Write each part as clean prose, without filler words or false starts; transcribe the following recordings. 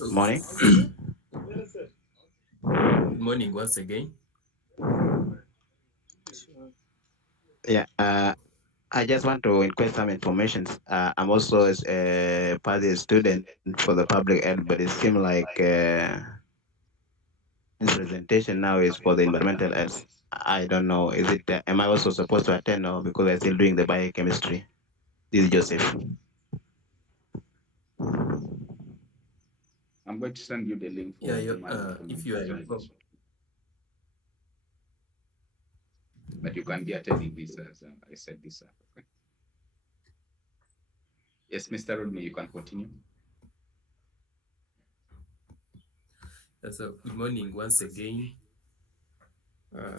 Morning. Good morning once again. Yeah, I just want to request some information. I'm also a party student for the public health, but it seems like this presentation now is for the environmental health. I don't know. Is it? Am I also supposed to attend or because I'm still doing the biochemistry? This is Joseph. I'm going to send you the link Yeah, for the management if you are presentation, but you can be attending this as I set this up. Okay. Yes, Mr. Rodney, you can continue. so good morning once again,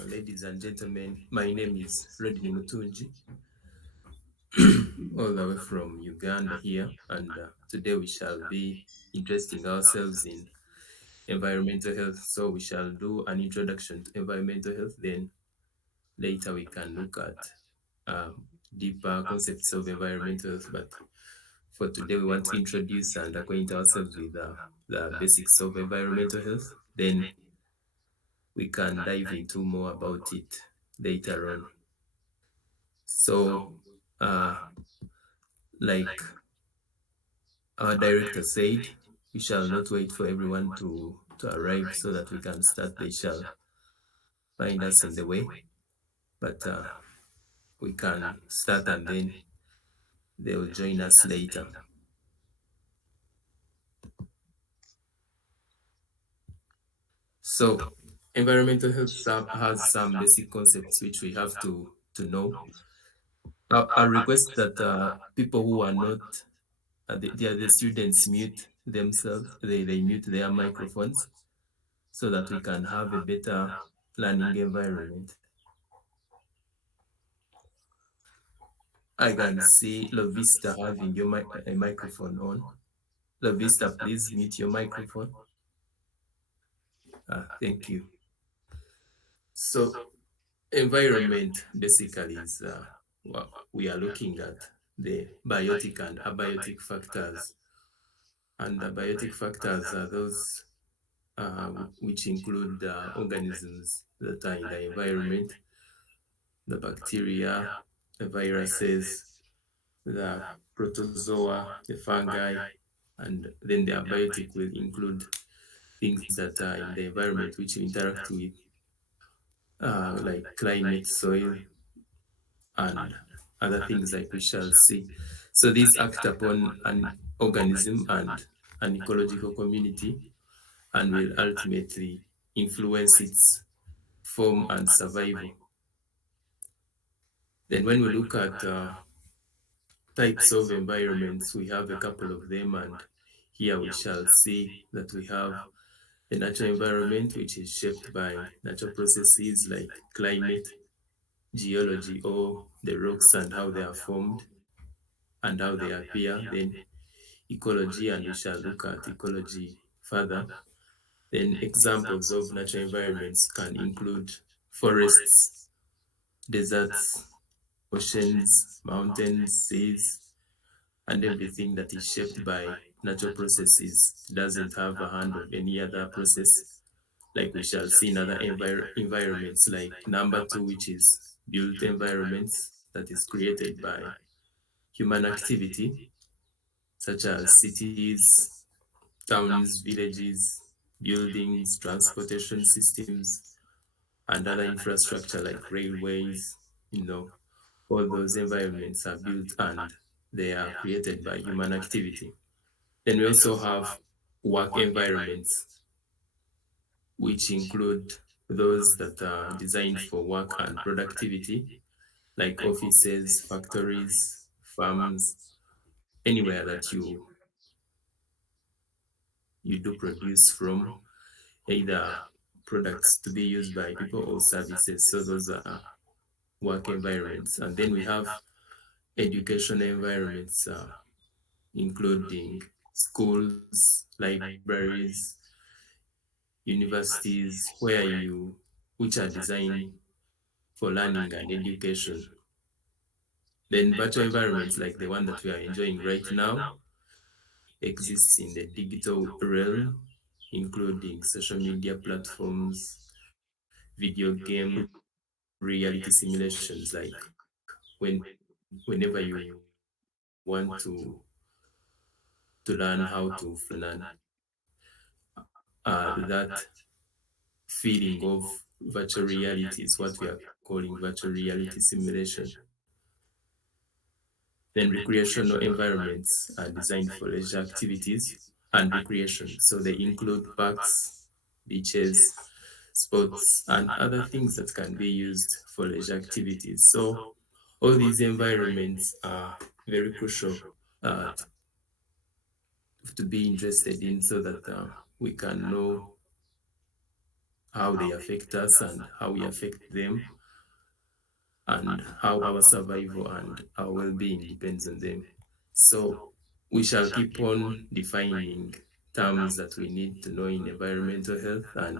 ladies and gentlemen. My name is Rodney Mutunji, all the way from Uganda here, and today we shall be interesting ourselves in environmental health. So we shall do an introduction to environmental health. Then later we can look at uh, deeper concepts of environmental health. But for today, we want to introduce and acquaint ourselves with the basics of environmental health. Then we can dive into more about it later on. So, uh, like our director said, we shall not wait for everyone to arrive so that we can start. They shall find us on the way, but we can start and then they will join us later. So, environmental health has some basic concepts which we have to know. I request that people who are not the students mute themselves. They mute their microphones so that we can have a better learning environment. I can see Lovista having your a microphone on. Lovista, please mute your microphone. Thank you. So, environment basically is what we are looking at the biotic and abiotic factors. And the biotic factors are those which include organisms that are in the environment, the bacteria, the viruses, the protozoa, the fungi, and then the abiotic will include things that are in the environment which you interact with, like climate, soil, and other things like we shall see. So these act upon an organism and an ecological community and will ultimately influence its form and survival. Then when we look at types of environments, we have a couple of them, and here we shall see that we have a natural environment which is shaped by natural processes like climate, geology, or the rocks and how they are formed and how they appear. Then ecology, and we shall look at ecology further. Then examples of natural environments can include forests, deserts, oceans, mountains, seas, and everything that is shaped by natural processes. It doesn't have a hand of any other process, like we shall see in other environments, like number two, which is built environments that is created by human activity, such as cities, towns, villages, buildings, transportation systems, and other infrastructure like railways, you know, all those environments are built and they are created by human activity. Then we also have work environments, which include those that are designed for work and productivity, like offices, factories, farms, anywhere that you do produce from, either products to be used by people or services. So those are work environments. And then we have education environments, including schools, libraries, universities, which are designed for learning and education. Then virtual environments like the one that we are enjoying right now, exists in the digital realm, including social media platforms, video game reality simulations, like whenever you want to learn how to fly an that feeling of virtual reality is what we are calling virtual reality simulation. Then recreational environments are designed for leisure activities and recreation. So they include parks, beaches, sports, and other things that can be used for leisure activities. So all these environments are very crucial uh, to be interested in so that we can know how they affect us and how we affect them, and how our survival and our well-being depends on them. So we shall keep on defining terms that we need to know in environmental health, and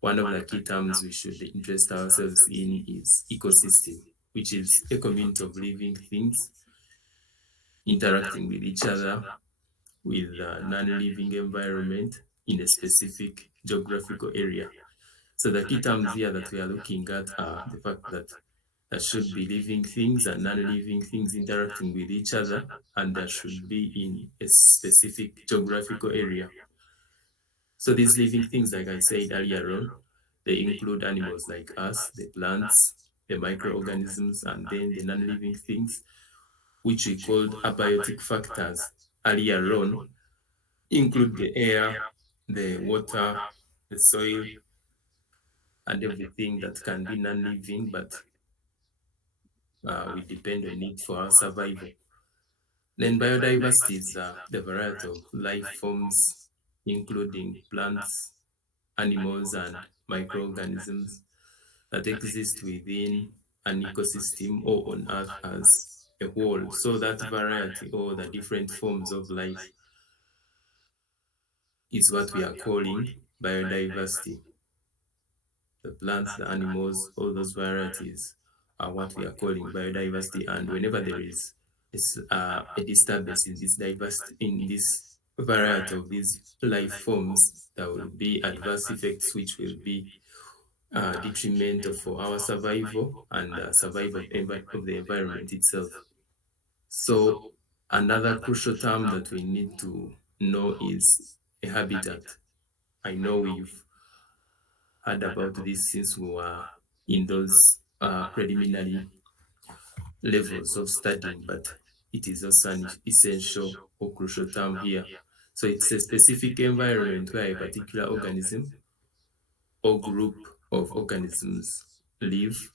one of the key terms we should interest ourselves in is ecosystem, which is a community of living things interacting with each other with a non-living environment in a specific geographical area. So the key terms here that we are looking at are the fact that there should be living things and non-living things interacting with each other, and there should be in a specific geographical area. So these living things, like I said earlier on, they include animals like us, the plants, the microorganisms, and then the non-living things, which we called abiotic factors earlier on, include the air, the water, the soil, and everything that can be non-living, but we depend on it for our survival. Then biodiversity is the variety of life forms, including plants, animals, and microorganisms that exist within an ecosystem or on Earth as a whole. So that variety or the different forms of life is what we are calling biodiversity. The plants, the animals, all those varieties are what we are calling biodiversity. And whenever there is a disturbance in this diversity, in this variety of these life forms, there will be adverse effects which will be detrimental for our survival and survival of the environment itself. So another crucial term that we need to know is a habitat. I know we've heard about this since we were in those preliminary levels of studying, but it is also an essential or crucial term here. So it's a specific environment where a particular organism or group of organisms live,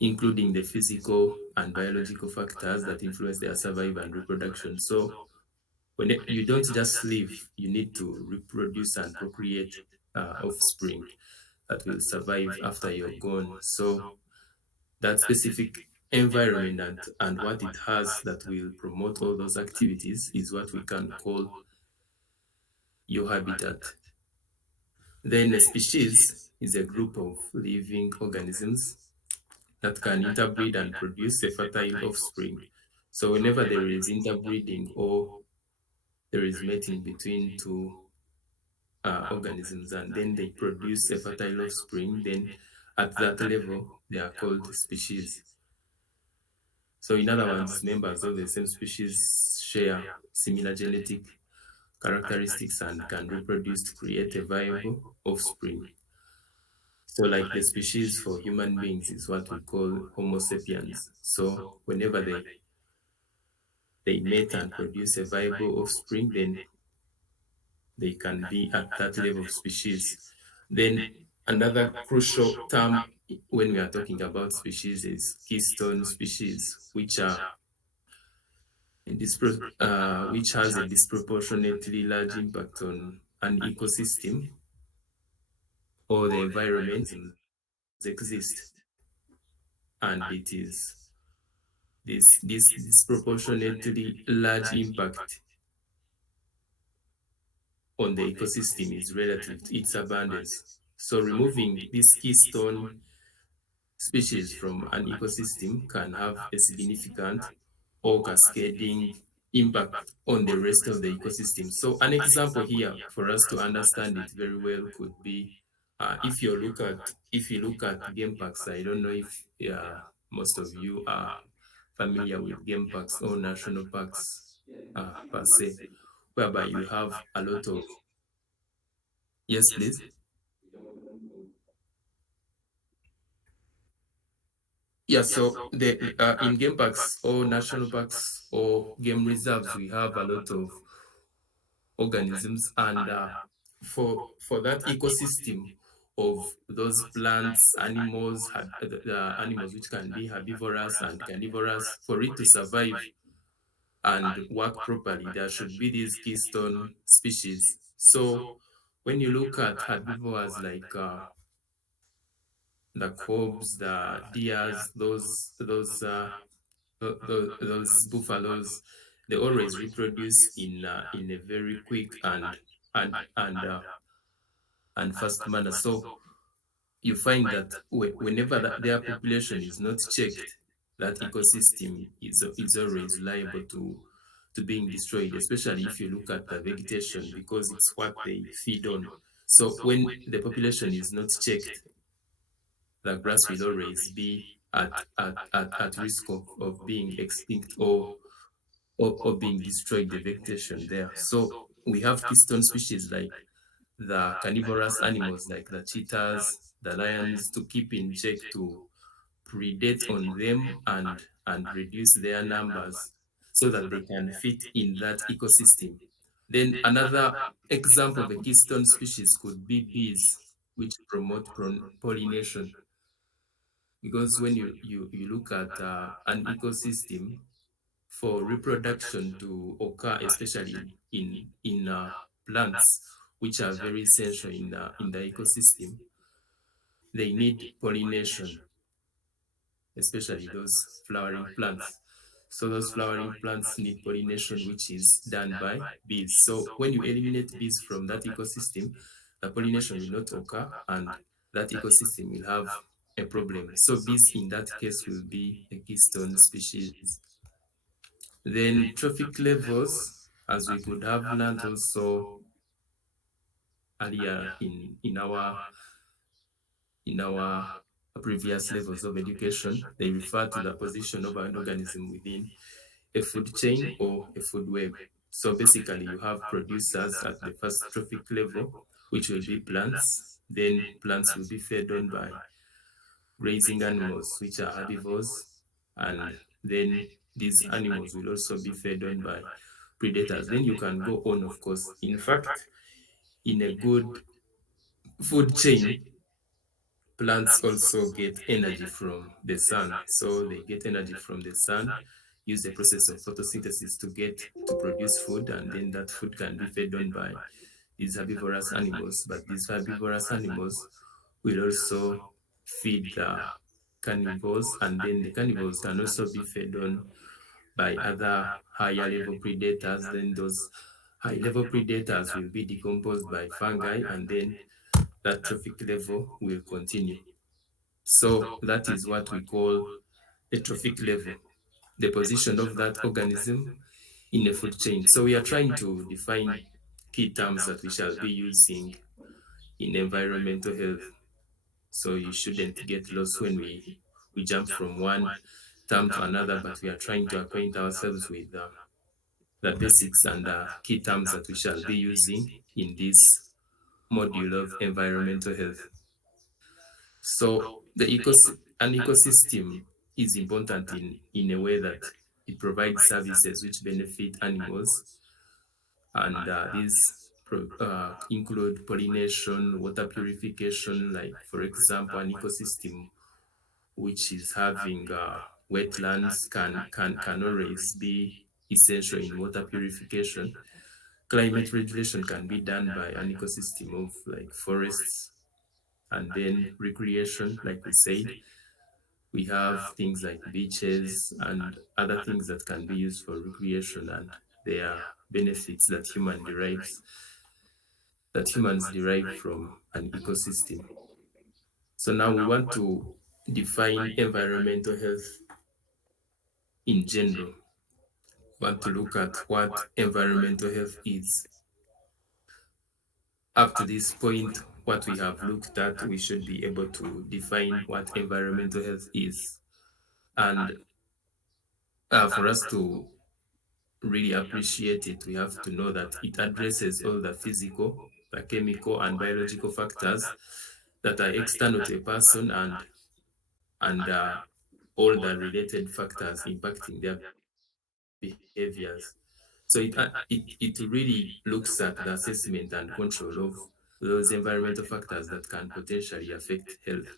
including the physical and biological factors that influence their survival and reproduction. So when you don't just live, you need to reproduce and procreate offspring that will survive after you're gone. So that specific environment and what it has that will promote all those activities is what we can call your habitat. Then a species is a group of living organisms that can interbreed and produce a fertile offspring. So whenever there is interbreeding or there is mating between two organisms and then they produce a fertile offspring, then at that level they are called species. So in other words, members of the same species share similar genetic characteristics and can reproduce to create a viable offspring. So like the species for human beings is what we call Homo sapiens. So whenever they mate and produce a viable offspring, then they can be at that level of species. Then another crucial term when we are talking about species is keystone species, which are which has a disproportionately large impact on an ecosystem or the environment exist. And it is this disproportionately large impact on the ecosystem is relative to its abundance. So removing this keystone species from an ecosystem can have a significant or cascading impact on the rest of the ecosystem. So an example here for us to understand it very well could be if you look at game parks. I don't know if most of you are familiar with game parks or national parks per se, whereby you have a lot of yes, please. Yeah, so the in game parks or national parks or game reserves, we have a lot of organisms, and for that ecosystem of those plants, animals, the animals which can be herbivorous and carnivorous, for it to survive and work properly, there should be these keystone species. So when you look at herbivores like the cobs, the deers, those buffaloes, they always reproduce in a very quick and and uh, and fast manner. So you find that whenever their population is not checked, that ecosystem is always liable to being destroyed, especially if you look at the vegetation, because it's what they feed on. So when the population is not checked, the grass will always be at risk of being extinct or being destroyed, the vegetation there. So we have keystone species like the carnivorous animals like the cheetahs, the lions, to keep in check, to predate on them and reduce their numbers so that they can fit in that ecosystem. Then another example of a keystone species could be bees, which promote pollination. Because when you look at an ecosystem, for reproduction to occur, especially in plants, which are very essential in the ecosystem, they need pollination, especially those flowering plants. So those flowering plants need pollination, which is done by bees. So when you eliminate bees from that ecosystem, the pollination will not occur and that ecosystem will have a problem. So bees in that case will be a keystone species. Then trophic levels, as we could have learned also earlier in our previous levels of education, they refer to the position of an organism within a food chain or a food web. So basically, you have producers at the first trophic level, which will be plants. Then plants will be fed on by grazing animals, which are herbivores, and then these animals will also be fed on by predators. Then you can go on, of course. In fact, in a good food chain, plants also get energy from the sun. So they get energy from the sun, use the process of photosynthesis to produce food, and then that food can be fed on by these herbivorous animals. But these herbivorous animals will also feed the carnivores, and then the carnivores can also be fed on by other higher level predators. Then those high level predators will be decomposed by fungi, and then that trophic level will continue. So that is what we call a trophic level, the position of that organism in a food chain. So we are trying to define key terms that we shall be using in environmental health. So you shouldn't get lost when we jump from one term to another, but we are trying to acquaint ourselves with the basics and the key terms that we shall be using in this module of environmental health. So an ecosystem is important in a way that it provides services which benefit animals, and these include pollination, water purification, like for example, an ecosystem which is having wetlands can always be essential in water purification. Climate regulation can be done by an ecosystem of like forests, and then recreation, like we said, we have things like beaches and other things that can be used for recreation, and there are benefits that humans derive from an ecosystem. So now we want to define environmental health in general. want to look at what environmental health is. Up to this point, what we have looked at, we should be able to define what environmental health is. And for us to really appreciate it, we have to know that it addresses all the physical, the chemical, and biological factors that are external to a person and all the related factors impacting their behaviors. So it really looks at the assessment and control of those environmental factors that can potentially affect health,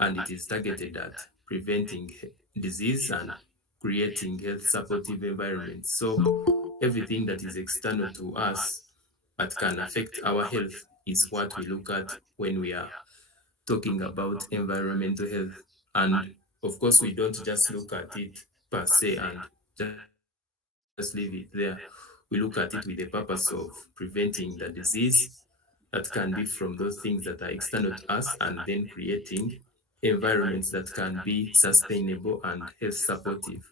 and it is targeted at preventing disease and creating health supportive environments. So everything that is external to us that can affect our health is what we look at when we are talking about environmental health. And of course, we don't just look at it per se and just leave it there. We look at it with the purpose of preventing the disease that can be from those things that are external to us, and then creating environments that can be sustainable and health supportive.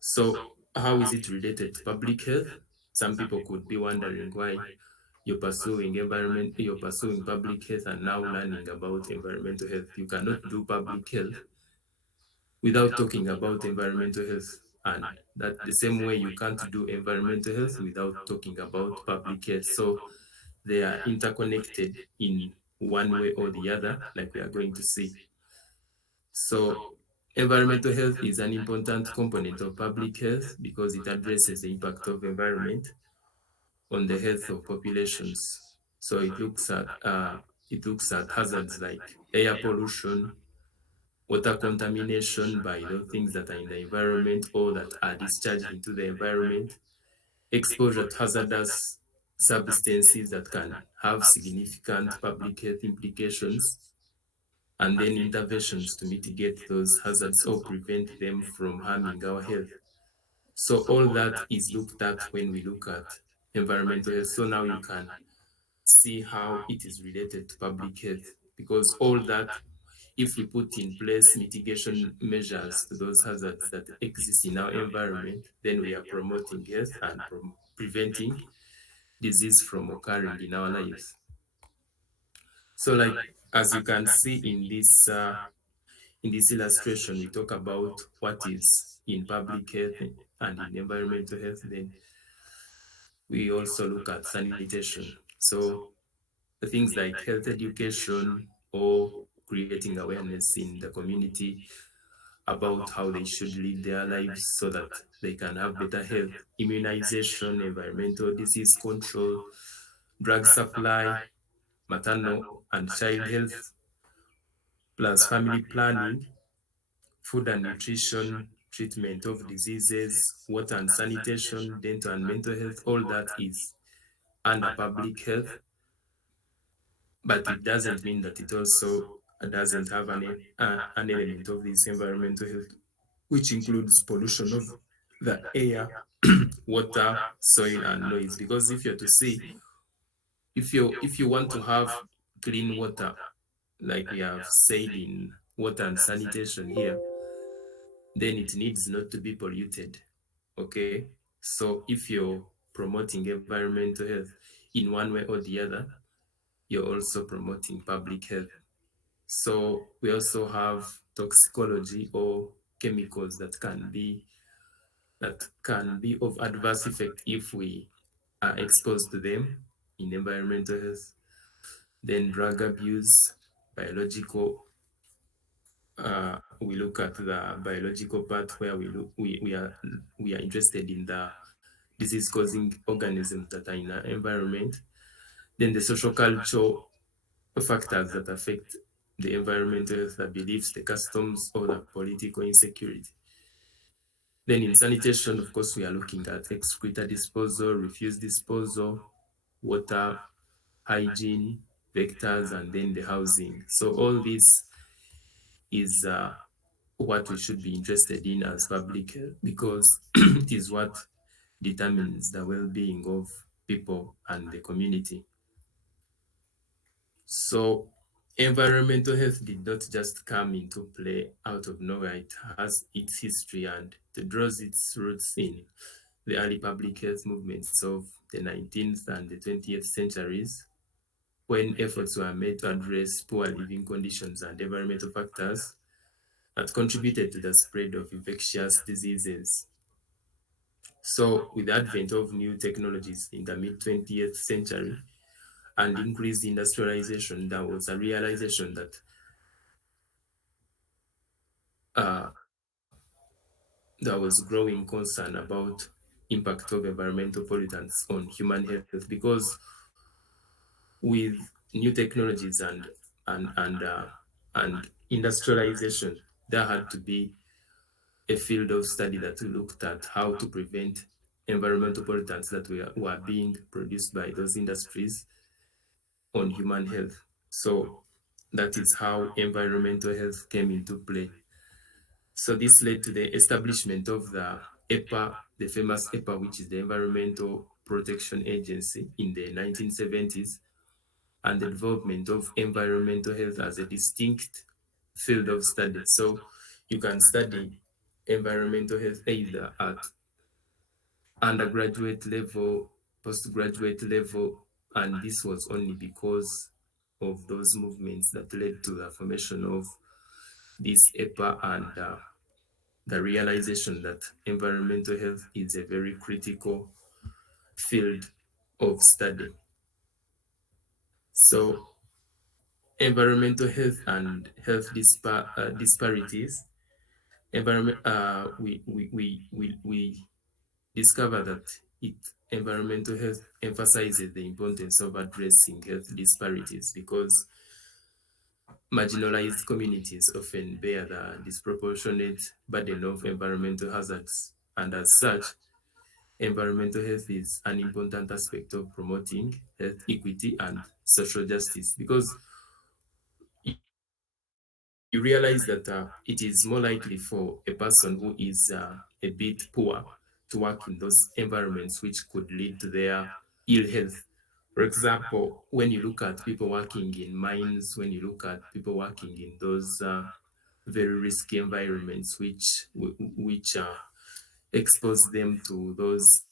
So, how is it related to public health? Some people could be wondering why you're pursuing public health and now learning about environmental health. You cannot do public health without talking about environmental health. And that the same way you can't do environmental health without talking about public health. So they are interconnected in one way or the other, like we are going to see. So environmental health is an important component of public health because it addresses the impact of environment on the health of populations. So it looks at hazards like air pollution, water contamination by those things that are in the environment or that are discharged into the environment, exposure to hazardous substances that can have significant public health implications, and then interventions to mitigate those hazards or prevent them from harming our health. So all that is looked at when we look at environmental health. So now you can see how it is related to public health, because all that, if we put in place mitigation measures to those hazards that exist in our environment, then we are promoting health and preventing disease from occurring in our lives. So, like as you can see in this illustration, we talk about what is in public health and in environmental health. Then we also look at sanitation. So things like health education or creating awareness in the community about how they should live their lives so that they can have better health, immunization, environmental disease control, drug supply, maternal and child health, plus family planning, food and nutrition, treatment of diseases, water and sanitation, dental and mental health, all that is under public health, but it doesn't mean that it also doesn't have an element of this environmental health, which includes pollution of the air, water, soil, and noise. Because if you're to see, if you want to have clean water, like we have said in water and sanitation here, then it needs not to be polluted. Okay, so if you're promoting environmental health in one way or the other, you're also promoting public health. So we also have toxicology or chemicals that can be of adverse effect if we are exposed to them in environmental health. Then drug abuse, biological. We look at the biological part where we are interested in the disease-causing organisms that are in our environment. Then the social cultural factors that affect the environmental health, the beliefs, the customs, or the political insecurity. Then in sanitation, of course, we are looking at excreta disposal, refuse disposal, water, hygiene, vectors, and then the housing. So all this is what we should be interested in as public health, because it is what determines the well-being of people and the community. So environmental health did not just come into play out of nowhere. It has its history and it draws its roots in the early public health movements of the 19th and the 20th centuries, when efforts were made to address poor living conditions and environmental factors that contributed to the spread of infectious diseases. So, with the advent of new technologies in the mid 20th century and increased industrialization, there was a realization that uh, there was growing concern about impact of environmental pollutants on human health because with new technologies and industrialization, there had to be a field of study that looked at how to prevent environmental pollutants that were being produced by those industries on human health. So that is how environmental health came into play. So this led to the establishment of the EPA, the famous EPA, which is the Environmental Protection Agency in the 1970s, and the development of environmental health as a distinct field of study. So you can study environmental health either at undergraduate level, postgraduate level, and this was only because of those movements that led to the formation of this EPA and the realization that environmental health is a very critical field of study. So environmental health and health disparities, we discover that it environmental health emphasizes the importance of addressing health disparities because marginalized communities often bear the disproportionate burden of environmental hazards, and as such, environmental health is an important aspect of promoting health equity and social justice because you realize that it is more likely for a person who is a bit poor to work in those environments which could lead to their ill health. For example, when you look at people working in mines, when you look at people working in those very risky environments which expose them to those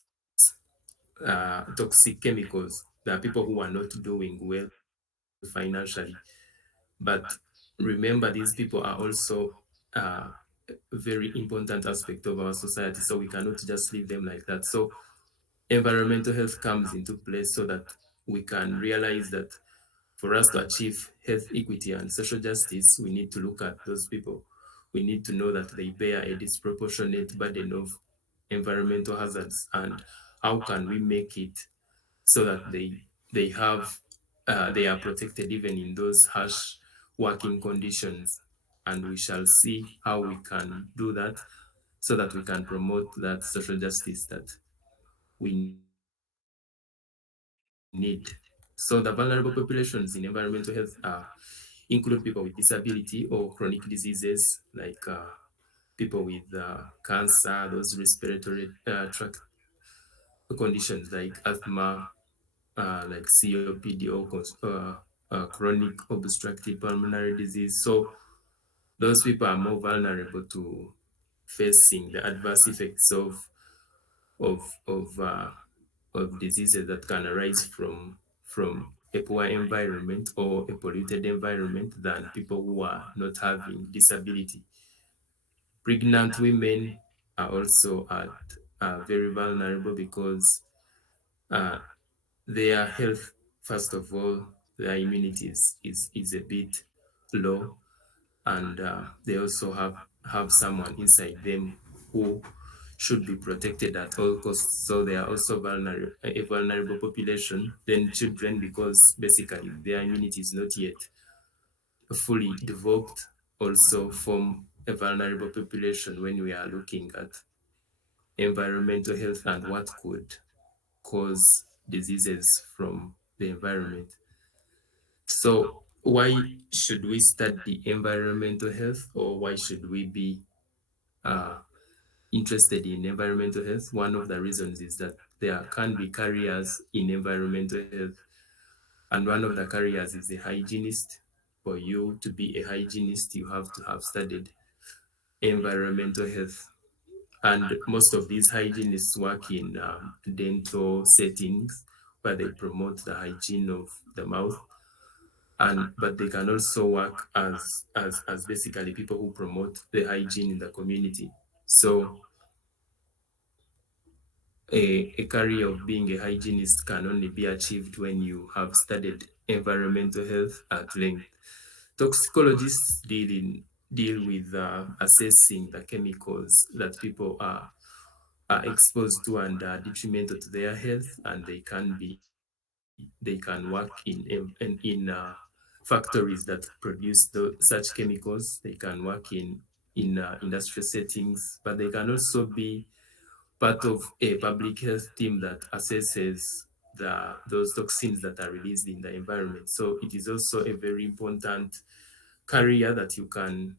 toxic chemicals, there are people who are not doing well financially. But remember, these people are also a very important aspect of our society, so we cannot just leave them like that. So environmental health comes into place so that we can realize that for us to achieve health equity and social justice, we need to look at those people. We need to know that they bear a disproportionate burden of environmental hazards, and how can we make it so that they are protected even in those harsh working conditions. And we shall see how we can do that so that we can promote that social justice that we need. So the vulnerable populations in environmental health include people with disability or chronic diseases like people with cancer, those respiratory tract conditions like asthma, like COPD or chronic obstructive pulmonary disease. So those people are more vulnerable to facing the adverse effects of of uh, of diseases that can arise from a poor environment or a polluted environment than people who are not having disability. Pregnant women are also very vulnerable because uh, their health, first of all, their immunity is a bit low, and they also have someone inside them who should be protected at all costs. So they are also a vulnerable population. Then children, because basically their immunity is not yet fully developed, also form a vulnerable population when we are looking at environmental health and what could cause diseases from the environment. So why should we study environmental health, or why should we be uh, interested in environmental health? One of the reasons is that there can be careers in environmental health, and one of the careers is a hygienist. For you to be a hygienist, you have to have studied environmental health. And most of these hygienists work in dental settings where they promote the hygiene of the mouth, and but they can also work as basically people who promote the hygiene in the community. So a career of being a hygienist can only be achieved when you have studied environmental health at length. Toxicologists deal with assessing the chemicals that people are exposed to and are detrimental to their health, and they can work in factories that produce such chemicals. They can work in industrial settings, but they can also be part of a public health team that assesses those toxins that are released in the environment. So it is also a very important career that you can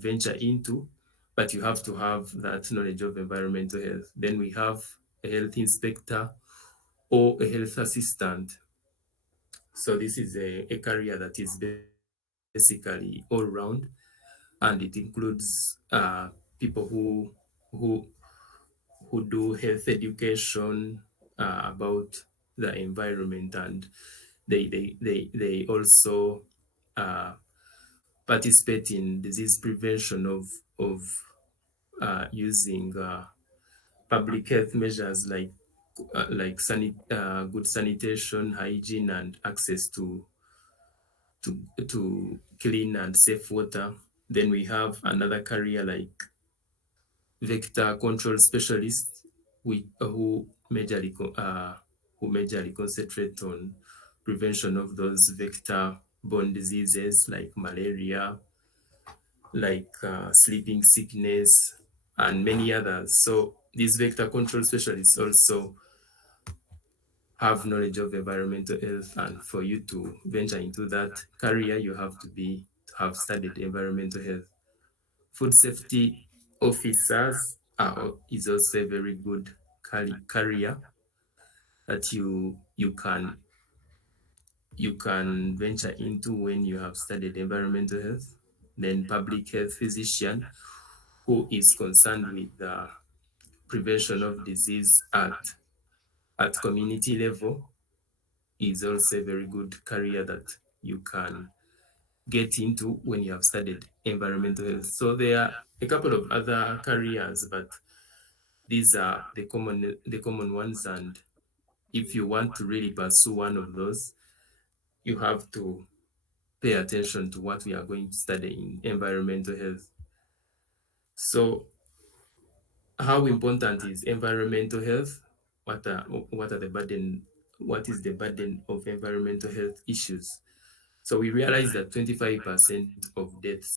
venture into, but you have to have that knowledge of environmental health. Then we have a health inspector or a health assistant. So this is a career that is basically all round, and it includes people who who do health education about the environment, and they also uh, participate in disease prevention of using public health measures like good sanitation, hygiene, and access to clean and safe water. Then we have another career like vector control specialists, who majorly concentrate on prevention of those vector-borne diseases like malaria, like sleeping sickness, and many others. So these vector control specialists also have knowledge of environmental health, and for you to venture into that career, you have to have studied environmental health. Food safety officers is also a very good career that you can venture into when you have studied environmental health. Then public health physician, who is concerned with the prevention of disease at community level, is also a very good career that you can get into when you have studied environmental health. So there are a couple of other careers, but these are the common ones. And if you want to really pursue one of those, you have to pay attention to what we are going to study in environmental health. So how important is environmental health? What are the burden? What is the burden of environmental health issues? So we realize that 25% of deaths